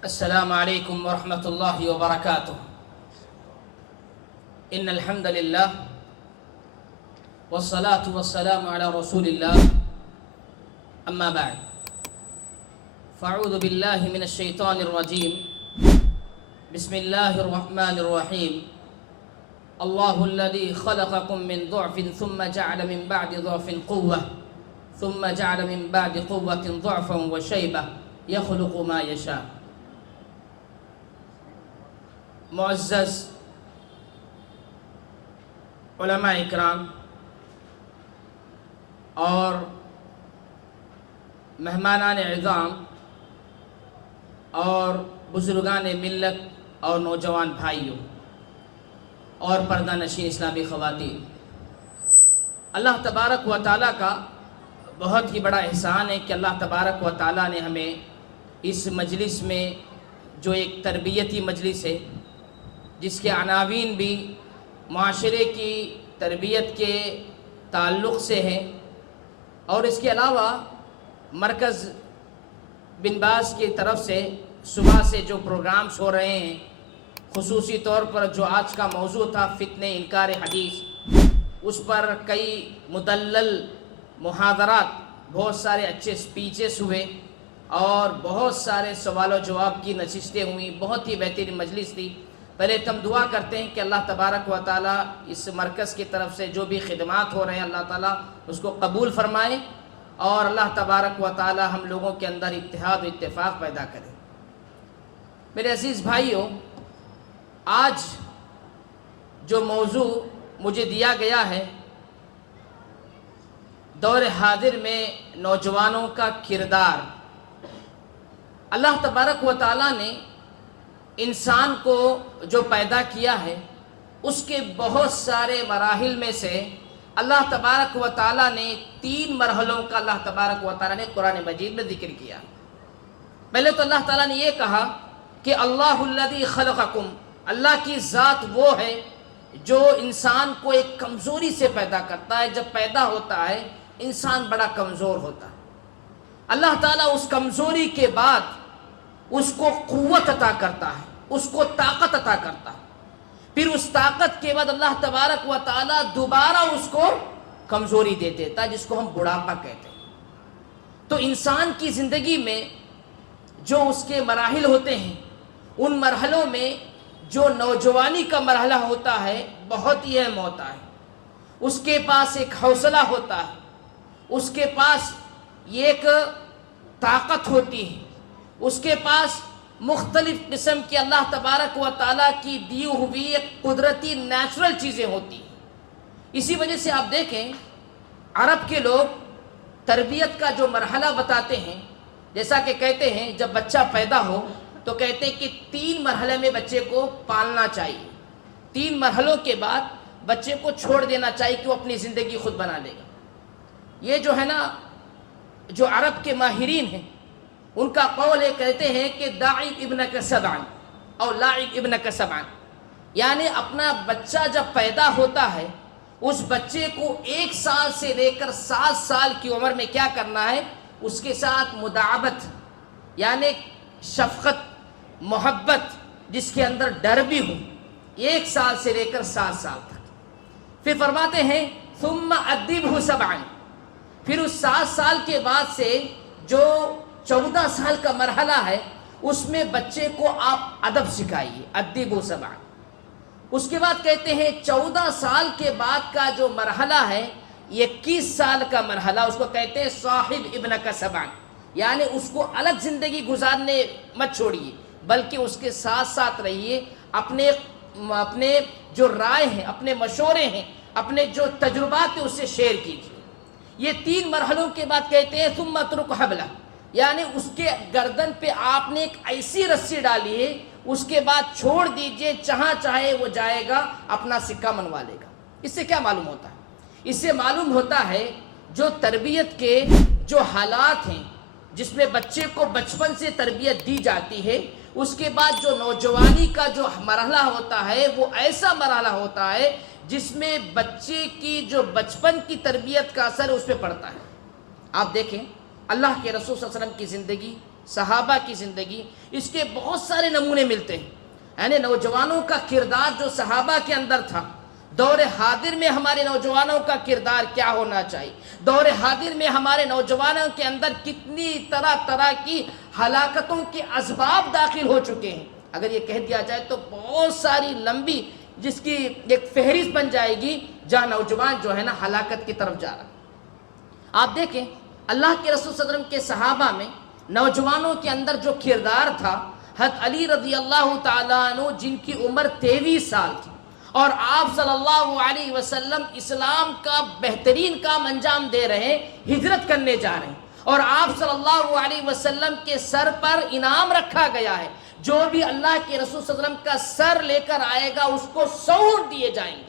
السلام عليكم ورحمة الله وبركاته. إن الحمد لله والصلاة والسلام على رسول الله. أما بعد، فأعوذ بالله من الشيطان الرجيم. بسم الله الرحمن الرحيم. الله الذي خلقكم من ضعف ثم جعل من بعد ضعف قوة ثم جعل من بعد قوة ضعفا وشيبة يخلق ما يشاء. معزز علماء اکرام اور مہمانان اعظام اور بزرگان ملت اور نوجوان بھائیوں اور پردہ نشین اسلامی خواتین، اللہ تبارک و تعالیٰ کا بہت ہی بڑا احسان ہے کہ اللہ تبارک و تعالیٰ نے ہمیں اس مجلس میں، جو ایک تربیتی مجلس ہے جس کے عناوین بھی معاشرے کی تربیت کے تعلق سے ہیں، اور اس کے علاوہ مرکز بن باز کی طرف سے صبح سے جو پروگرامز ہو رہے ہیں، خصوصی طور پر جو آج کا موضوع تھا فتنے انکار حدیث، اس پر کئی مدلل محاضرات، بہت سارے اچھے سپیچز ہوئے اور بہت سارے سوال و جواب کی نشستیں ہوئیں. بہت ہی بہترین مجلس تھی. پہلے ہم دعا کرتے ہیں کہ اللہ تبارک و تعالیٰ اس مرکز کی طرف سے جو بھی خدمات ہو رہے ہیں اللہ تعالیٰ اس کو قبول فرمائے، اور اللہ تبارک و تعالیٰ ہم لوگوں کے اندر اتحاد و اتفاق پیدا کرے. میرے عزیز بھائیوں، آج جو موضوع مجھے دیا گیا ہے، دور حاضر میں نوجوانوں کا کردار. اللہ تبارک و تعالیٰ نے انسان کو جو پیدا کیا ہے، اس کے بہت سارے مراحل میں سے اللہ تبارک و تعالیٰ نے 3 مرحلوں کا اللہ تبارک و تعالیٰ نے قرآن مجید میں ذکر کیا. پہلے تو اللہ تعالیٰ نے یہ کہا کہ اللہ الذی خلقکم، اللہ کی ذات وہ ہے جو انسان کو ایک کمزوری سے پیدا کرتا ہے. جب پیدا ہوتا ہے انسان بڑا کمزور ہوتا ہے. اللہ تعالیٰ اس کمزوری کے بعد اس کو قوت عطا کرتا ہے، اس کو طاقت عطا کرتا ہے. پھر اس طاقت کے بعد اللہ تبارک و تعالیٰ دوبارہ اس کو کمزوری دے دیتا ہے، جس کو ہم بڑھاپا کہتے ہیں. تو انسان کی زندگی میں جو اس کے مراحل ہوتے ہیں، ان مرحلوں میں جو نوجوانی کا مرحلہ ہوتا ہے بہت ہی اہم ہوتا ہے. اس کے پاس ایک حوصلہ ہوتا ہے، اس کے پاس ایک طاقت ہوتی ہے، اس کے پاس مختلف قسم کی اللہ تبارک و تعالیٰ کی دی ہوئی ایک قدرتی نیچرل چیزیں ہوتی ہیں. اسی وجہ سے آپ دیکھیں عرب کے لوگ تربیت کا جو مرحلہ بتاتے ہیں، جیسا کہ کہتے ہیں جب بچہ پیدا ہو تو کہتے ہیں کہ 3 مرحلے میں بچے کو پالنا چاہیے. 3 مرحلوں کے بعد بچے کو چھوڑ دینا چاہیے کہ وہ اپنی زندگی خود بنا لے گا. یہ جو ہے نا، جو عرب کے ماہرین ہیں ان کا قول ہے، کہتے ہیں کہ داعب ابنک سبعا اور لاعب ابنک سبعا، یعنی اپنا بچہ جب پیدا ہوتا ہے اس بچے کو 1 سال سے لے کر 7 سال کی عمر میں کیا کرنا ہے، اس کے ساتھ مداعبت، یعنی شفقت، محبت، جس کے اندر ڈر بھی ہو، 1 سال سے لے کر 7 سال تک. پھر فرماتے ہیں ثم ادبہ سبعا، پھر اس 7 سال کے بعد سے جو 14 سال کا مرحلہ ہے اس میں بچے کو آپ ادب سکھائیے، ادبہ سبعا. اس کے بعد کہتے ہیں 14 سال کے بعد کا جو مرحلہ ہے 21 سال کا مرحلہ، اس کو کہتے ہیں صاحب ابنک سبعا، یعنی اس کو الگ زندگی گزارنے مت چھوڑیے بلکہ اس کے ساتھ ساتھ رہیے، اپنے جو رائے ہیں، اپنے مشورے ہیں، اپنے جو تجربات ہیں اس سے شیئر کیجیے. یہ 3 مرحلوں کے بعد کہتے ہیں ثم اترک حبلہ، یعنی اس کے گردن پہ آپ نے ایک ایسی رسی ڈالی ہے، اس کے بعد چھوڑ دیجئے، جہاں چاہے وہ جائے گا، اپنا سکہ منوا لے گا. اس سے کیا معلوم ہوتا ہے؟ اس سے معلوم ہوتا ہے جو تربیت کے جو حالات ہیں جس میں بچے کو بچپن سے تربیت دی جاتی ہے، اس کے بعد جو نوجوانی کا جو مرحلہ ہوتا ہے وہ ایسا مرحلہ ہوتا ہے جس میں بچے کی جو بچپن کی تربیت کا اثر اس پہ پڑتا ہے. آپ دیکھیں اللہ کے رسول صلی اللہ علیہ وسلم کی زندگی صحابہ کی زندگی، اس کے بہت سارے نمونے ملتے ہیں، یعنی نوجوانوں کا کردار جو صحابہ کے اندر تھا، دور حاضر میں ہمارے نوجوانوں کا کردار کیا ہونا چاہیے، دور حاضر میں ہمارے نوجوانوں کے اندر کتنی طرح طرح کی ہلاکتوں کے اسباب داخل ہو چکے ہیں۔ اگر یہ کہہ دیا جائے تو بہت ساری لمبی جس کی ایک فہرست بن جائے گی جہاں نوجوان جو ہے نا ہلاکت کی طرف جا رہا ہے۔ آپ دیکھیں اللہ کے رسول صلی اللہ علیہ وسلم کے صحابہ میں نوجوانوں کے اندر جو کردار تھا، حضرت علی رضی اللہ تعالیٰ عنہ جن کی عمر 23 سال تھی، اور آپ صلی اللہ علیہ وسلم اسلام کا بہترین کام انجام دے رہے ہیں، ہجرت کرنے جا رہے ہیں، اور آپ صلی اللہ علیہ وسلم کے سر پر انعام رکھا گیا ہے، جو بھی اللہ کے رسول صلی اللہ علیہ وسلم کا سر لے کر آئے گا اس کو 100 اونٹ دیے جائیں گے۔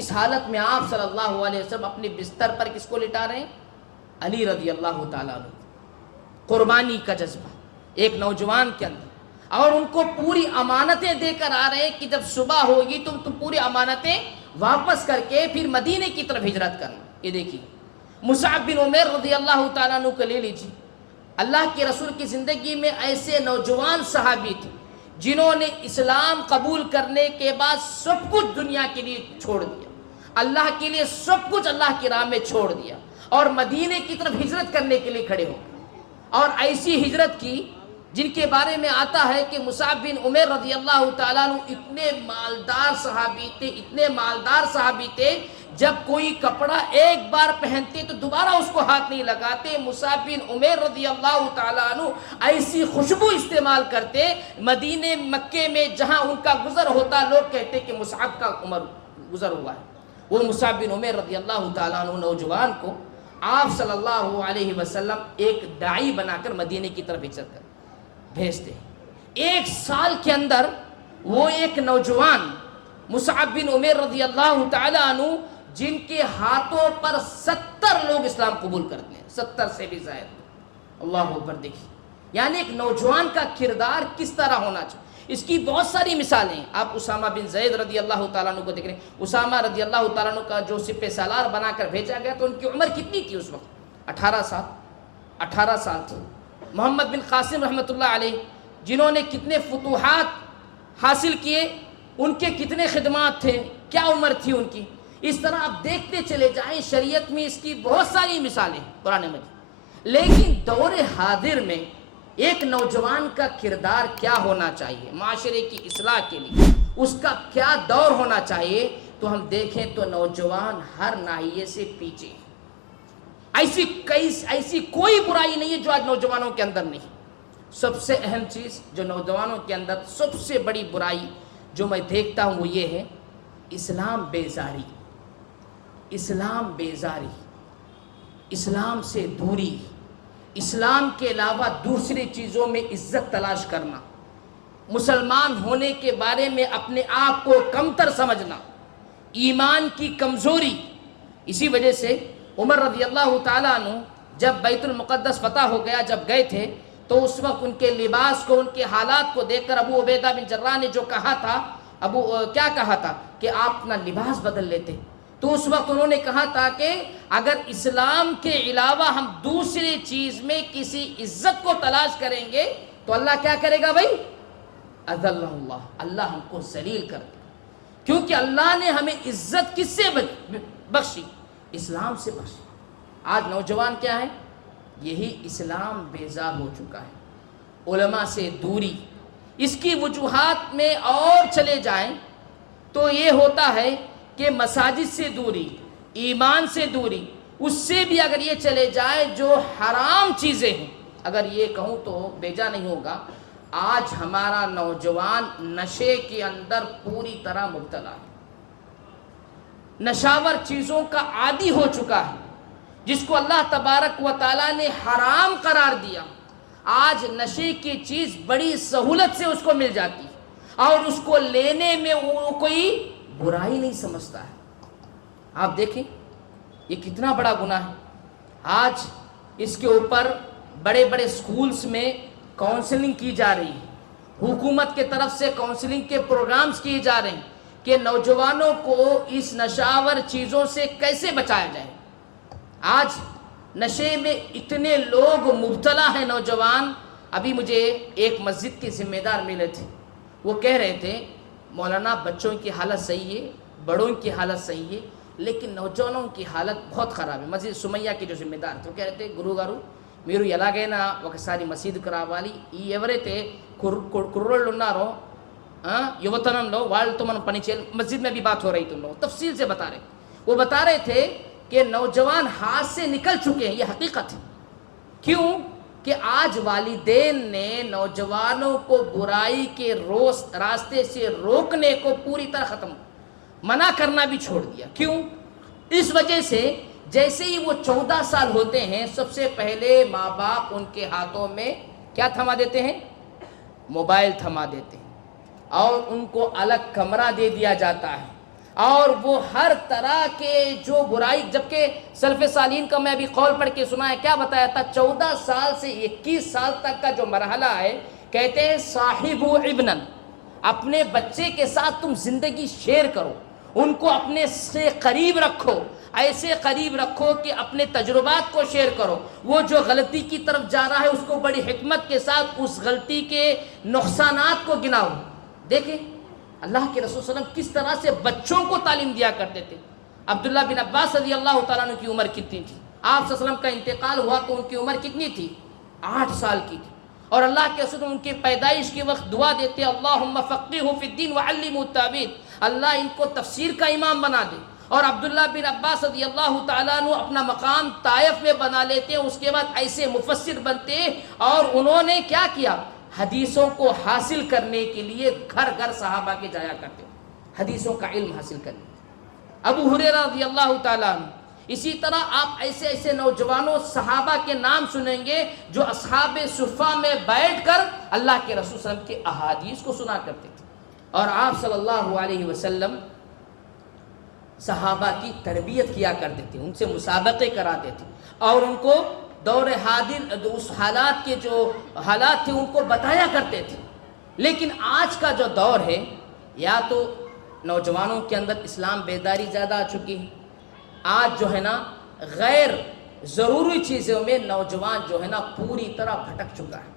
اس حالت میں آپ صلی اللہ علیہ وسلم اپنے بستر پر کس کو لٹا رہے ہیں؟ علی رضی اللہ تعالیٰ عنہ۔ قربانی کا جذبہ ایک نوجوان کے اندر، اور ان کو پوری امانتیں دے کر آ رہے ہیں کہ جب صبح ہوگی تم پوری امانتیں واپس کر کے پھر مدینے کی طرف ہجرت کرنا۔ یہ دیکھیے مصعب بن عمیر رضی اللہ تعالیٰ عنہ کو لے لیجیے، اللہ کے رسول کی زندگی میں ایسے نوجوان صحابی تھے جنہوں نے اسلام قبول کرنے کے بعد سب کچھ دنیا کے لیے چھوڑ دیا، اللہ کے لیے سب کچھ اللہ کی راہ میں چھوڑ دیا، اور مدینے کی طرف ہجرت کرنے کے لیے کھڑے ہو گئے، اور ایسی ہجرت کی جن کے بارے میں آتا ہے کہ مصعب بن عمیر رضی اللہ تعالیٰ عنہ اتنے مالدار صحابی تھے، جب کوئی کپڑا ایک بار پہنتے تو دوبارہ اس کو ہاتھ نہیں لگاتے۔ مصعب بن عمیر رضی اللہ تعالیٰ عنہ ایسی خوشبو استعمال کرتے، مدینے مکے میں جہاں ان کا گزر ہوتا لوگ کہتے کہ مصعب کا عمر گزر ہوا ہے۔ وہ مصعب بن عمیر رضی اللہ تعالیٰ عنہ نوجوان کو آپ صلی اللہ علیہ وسلم ایک داعی بنا کر مدینے کی طرف ہجرت کر بھیجتے ہیں۔ 1 سال کے اندر وہ ایک نوجوان مصعب بن عمیر رضی اللہ تعالیٰ عنہ جن کے ہاتھوں پر 70 لوگ اسلام قبول کرتے ہیں، 70 سے بھی زائد۔ اللہ اکبر، دیکھیے یعنی ایک نوجوان کا کردار کس طرح ہونا چاہیے۔ اس کی بہت ساری مثالیں ہیں۔ آپ اسامہ بن زید رضی اللہ تعالیٰ عنہ کو دیکھ رہے ہیں۔ اسامہ رضی اللہ تعالیٰ عنہ کا جو سپہ سالار بنا کر بھیجا گیا تو ان کی عمر کتنی تھی اس وقت؟ 18 سال تھی۔ محمد بن قاسم رحمۃ اللہ علیہ جنہوں نے کتنے فتوحات حاصل کیے، ان کے کتنے خدمات تھے، کیا عمر تھی ان کی۔ اس طرح آپ دیکھتے چلے جائیں، شریعت میں اس کی بہت ساری مثالیں قرآن مجید۔ لیکن دور حاضر میں ایک نوجوان کا کردار کیا ہونا چاہیے معاشرے کی اصلاح کے لیے، اس کا کیا دور ہونا چاہیے، تو ہم دیکھیں تو نوجوان ہر ناحیے سے پیچھے۔ ایسی کوئی برائی نہیں ہے جو آج نوجوانوں کے اندر نہیں۔ سب سے اہم چیز جو نوجوانوں کے اندر سب سے بڑی برائی جو میں دیکھتا ہوں وہ یہ ہے اسلام بیزاری، اسلام سے دوری، اسلام کے علاوہ دوسری چیزوں میں عزت تلاش کرنا، مسلمان ہونے کے بارے میں اپنے آپ کو کمتر سمجھنا، ایمان کی کمزوری۔ اسی وجہ سے عمر رضی اللہ تعالیٰ عنہ جب بیت المقدس فتح ہو گیا، جب گئے تھے تو اس وقت ان کے لباس کو، ان کے حالات کو دیکھ کر ابو عبیدہ بن جراح نے جو کہا تھا، کیا کہا تھا کہ آپ اپنا لباس بدل لیتے، تو اس وقت انہوں نے کہا تھا کہ اگر اسلام کے علاوہ ہم دوسری چیز میں کسی عزت کو تلاش کریں گے تو اللہ کیا کرے گا بھائی؟ اذلہ اللہ، اللہ ہم کو ذلیل کر دے، کیونکہ اللہ نے ہمیں عزت کس سے بخشی؟ اسلام سے بخشی۔ آج نوجوان کیا ہے؟ یہی اسلام بیزار ہو چکا ہے، علماء سے دوری۔ اس کی وجوہات میں اور چلے جائیں تو یہ ہوتا ہے کہ مساجد سے دوری، ایمان سے دوری، اس سے بھی اگر یہ چلے جائے جو حرام چیزیں ہیں، اگر یہ کہوں تو بیجا نہیں ہوگا، آج ہمارا نوجوان نشے کے اندر پوری طرح مبتلا ہے، نشاور چیزوں کا عادی ہو چکا ہے، جس کو اللہ تبارک و تعالیٰ نے حرام قرار دیا۔ آج نشے کی چیز بڑی سہولت سے اس کو مل جاتی اور اس کو لینے میں وہ کوئی برائی نہیں سمجھتا ہے۔ آپ دیکھیں یہ کتنا بڑا گناہ ہے۔ آج اس کے اوپر بڑے بڑے سکولز میں کاؤنسلنگ کی جا رہی ہے، حکومت کے طرف سے کاؤنسلنگ کے پروگرامز کیے جا رہے ہیں کہ نوجوانوں کو اس نشاور چیزوں سے کیسے بچایا جائے۔ آج نشے میں اتنے لوگ مبتلا ہیں نوجوان، ابھی مجھے ایک مسجد کے ذمہ دار ملے تھے، وہ کہہ رہے تھے مولانا بچوں کی حالت صحیح ہے، بڑوں کی حالت صحیح ہے، لیکن نوجوانوں کی حالت بہت خراب ہے۔ مسجد سمیہ کے جو ذمہ دار تھے وہ کہہ رہے تھے گرو گارو మీరు ఎలాగైనా ఒకసారి మసీదుకు రావాలి, ఈ ఎవరైతే కుర్రోళ్ళు ఉన్నారో యువతనంలో వాళ్ళతో మనం పని చేయాలి. مسجد میں بھی بات ہو رہی تم لوگ تفصیل سے بتا رہے، وہ بتا رہے تھے کہ نوجوان ہاتھ سے نکل چکے ہیں، یہ حقیقت ہے. کیوں کہ آج والدین نے نوجوانوں کو برائی کے راستے سے روکنے کو پوری طرح ختم، منع کرنا بھی چھوڑ دیا. کیوں؟ اس وجہ سے جیسے ہی وہ 14 سال ہوتے ہیں سب سے پہلے ماں باپ ان کے ہاتھوں میں کیا تھما دیتے ہیں؟ موبائل تھما دیتے ہیں، اور ان کو الگ کمرہ دے دیا جاتا ہے، اور وہ ہر طرح کے جو برائی، جبکہ سلف صالحین کا میں ابھی قول پڑھ کے سنا ہے، کیا بتایا تھا؟ 14 سال سے 21 سال تک کا جو مرحلہ ہے، کہتے ہیں صاحب ابنن، اپنے بچے کے ساتھ تم زندگی شیئر کرو، ان کو اپنے سے قریب رکھو، ایسے قریب رکھو کہ اپنے تجربات کو شیئر کرو. وہ جو غلطی کی طرف جا رہا ہے اس کو بڑی حکمت کے ساتھ اس غلطی کے نقصانات کو گناؤ. دیکھیں اللہ کے رسول صلی اللہ علیہ وسلم کس طرح سے بچوں کو تعلیم دیا کرتے تھے. عبداللہ بن عباس رضی اللہ تعالیٰ عنہ کی عمر کتنی تھی؟ آپ صلی اللہ علیہ وسلم کا انتقال ہوا تو ان کی عمر کتنی تھی؟ 8 سال کی تھی. اور اللہ کے رسول ان کی پیدائش کے وقت دعا دیتے اللہم فقہہ فی الدین وعلمہ التاویل، اللہ ان کو تفسیر کا امام بنا دے. اور عبداللہ بن عباس رضی اللہ تعالیٰ عنہ اپنا مقام طائف میں بنا لیتے ہیں، اس کے بعد ایسے مفسر بنتے ہیں. اور انہوں نے کیا کیا؟ حدیثوں کو حاصل کرنے کے لیے گھر گھر صحابہ کے جایا کرتے، حدیثوں کا علم حاصل کرنے. ابو ہریرہ رضی اللہ تعالیٰ عنہ. اسی طرح آپ ایسے ایسے نوجوانوں صحابہ کے نام سنیں گے جو اصحاب صفہ میں بیٹھ کر اللہ کے رسول صلی اللہ علیہ وسلم کے احادیث کو سنا کرتے تھے. اور آپ صلی اللہ علیہ وسلم صحابہ کی تربیت کیا کرتے تھے، ان سے مسابقے کراتے تھے، اور ان کو دور حاضر اس حالات کے جو حالات تھے ان کو بتایا کرتے تھے. لیکن آج کا جو دور ہے، یا تو نوجوانوں کے اندر اسلام بیداری زیادہ آ چکی ہے، آج جو ہے نا غیر ضروری چیزوں میں نوجوان جو ہے نا پوری طرح بھٹک چکا ہے.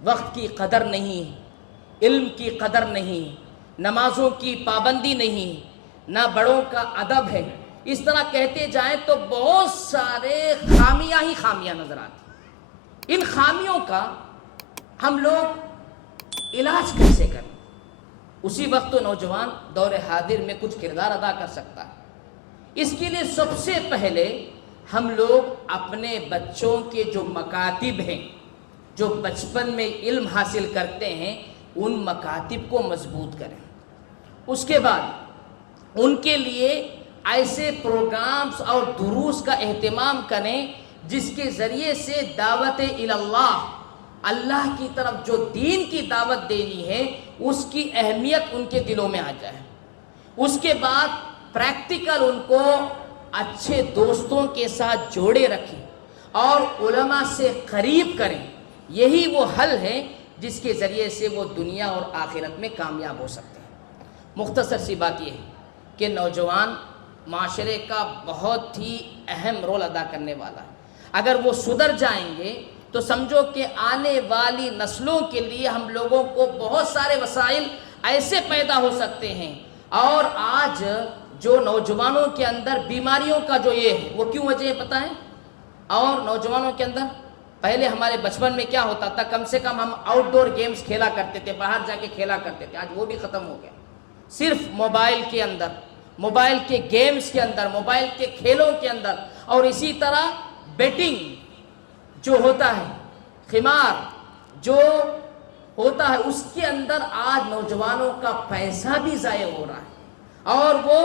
وقت کی قدر نہیں، علم کی قدر نہیں، نمازوں کی پابندی نہیں، نہ بڑوں کا ادب ہے. اس طرح کہتے جائیں تو بہت سارے خامیاں ہی خامیاں نظر آتی. ان خامیوں کا ہم لوگ علاج کیسے کریں؟ اسی وقت تو نوجوان دور حاضر میں کچھ کردار ادا کر سکتا ہے. اس کے لیے سب سے پہلے ہم لوگ اپنے بچوں کے جو مکاتب ہیں، جو بچپن میں علم حاصل کرتے ہیں، ان مکاتب کو مضبوط کریں. اس کے بعد ان کے لیے ایسے پروگرامز اور دروس کا اہتمام کریں جس کے ذریعے سے دعوت اللہ، اللہ کی طرف جو دین کی دعوت دینی ہے اس کی اہمیت ان کے دلوں میں آ جائے. اس کے بعد پریکٹیکل ان کو اچھے دوستوں کے ساتھ جوڑے رکھیں اور علماء سے قریب کریں. یہی وہ حل ہے جس کے ذریعے سے وہ دنیا اور آخرت میں کامیاب ہو سکتے ہیں. مختصر سی بات یہ ہے کہ نوجوان معاشرے کا بہت ہی اہم رول ادا کرنے والا ہے. اگر وہ سدھر جائیں گے تو سمجھو کہ آنے والی نسلوں کے لیے ہم لوگوں کو بہت سارے وسائل ایسے پیدا ہو سکتے ہیں. اور آج جو نوجوانوں کے اندر بیماریوں کا جو یہ ہے وہ کیوں وجہ ہے پتہ ہے؟ اور نوجوانوں کے اندر پہلے ہمارے بچپن میں کیا ہوتا تھا، کم سے کم ہم آؤٹ ڈور گیمز کھیلا کرتے تھے، باہر جا کے کھیلا کرتے تھے. آج وہ بھی ختم ہو گیا. صرف موبائل کے اندر، موبائل کے گیمز کے اندر، موبائل کے کھیلوں کے اندر. اور اسی طرح بیٹنگ جو ہوتا ہے، خمار جو ہوتا ہے، اس کے اندر آج نوجوانوں کا پیسہ بھی ضائع ہو رہا ہے اور وہ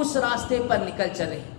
اس راستے پر نکل چلے ہیں.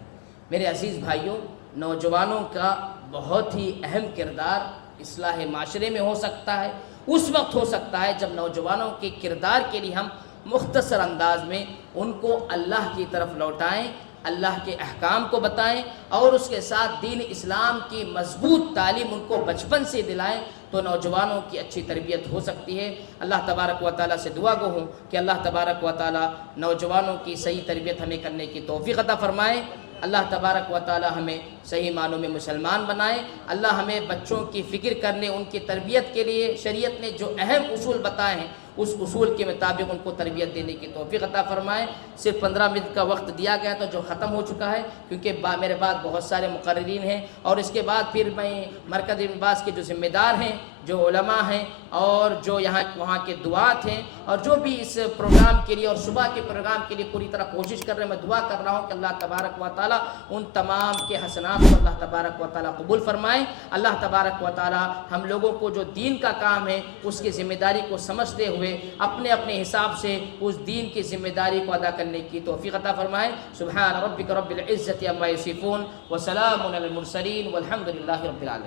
میرے عزیز بھائیوں، نوجوانوں کا بہت ہی اہم کردار اصلاح معاشرے میں ہو سکتا ہے. اس وقت ہو سکتا ہے جب نوجوانوں کے کردار کے لیے ہم مختصر انداز میں ان کو اللہ کی طرف لوٹائیں، اللہ کے احکام کو بتائیں اور اس کے ساتھ دین اسلام کی مضبوط تعلیم ان کو بچپن سے دلائیں تو نوجوانوں کی اچھی تربیت ہو سکتی ہے. اللہ تبارک و تعالیٰ سے دعا گو ہوں کہ اللہ تبارک و تعالیٰ نوجوانوں کی صحیح تربیت ہمیں کرنے کی توفیق عطا فرمائے. اللہ تبارک و تعالیٰ ہمیں صحیح معنوں میں مسلمان بنائے۔ اللہ ہمیں بچوں کی فکر کرنے، ان کی تربیت کے لیے شریعت نے جو اہم اصول بتائے ہیں اس اصول کے مطابق ان کو تربیت دینے کی توفیق عطا فرمائے۔ صرف 15 منٹ کا وقت دیا گیا تو جو ختم ہو چکا ہے، کیونکہ میرے بعد بہت سارے مقررین ہیں، اور اس کے بعد پھر میں مرکز ابن باز کے جو ذمہ دار ہیں، جو علماء ہیں، اور جو وہاں کے دعات ہیں، اور جو بھی اس پروگرام کے لیے اور صبح کے پروگرام کے لیے پوری طرح کوشش کر رہے ہیں، میں دعا کر رہا ہوں کہ اللہ تبارک و تعالی ان تمام کے حسنات کو اللہ تبارک و تعالی قبول فرمائے۔ اللہ تبارک و تعالی ہم لوگوں کو جو دین کا کام ہے اس کی ذمہ داری کو سمجھتے ہوئے اپنے اپنے حساب سے اس دین کی ذمہ داری کو ادا کرنے کی توفیق عطا فرمائے۔ سبحان ربک رب العزت عما یصفون وسلام علی المرسلین والحمد للہ رب العالمین۔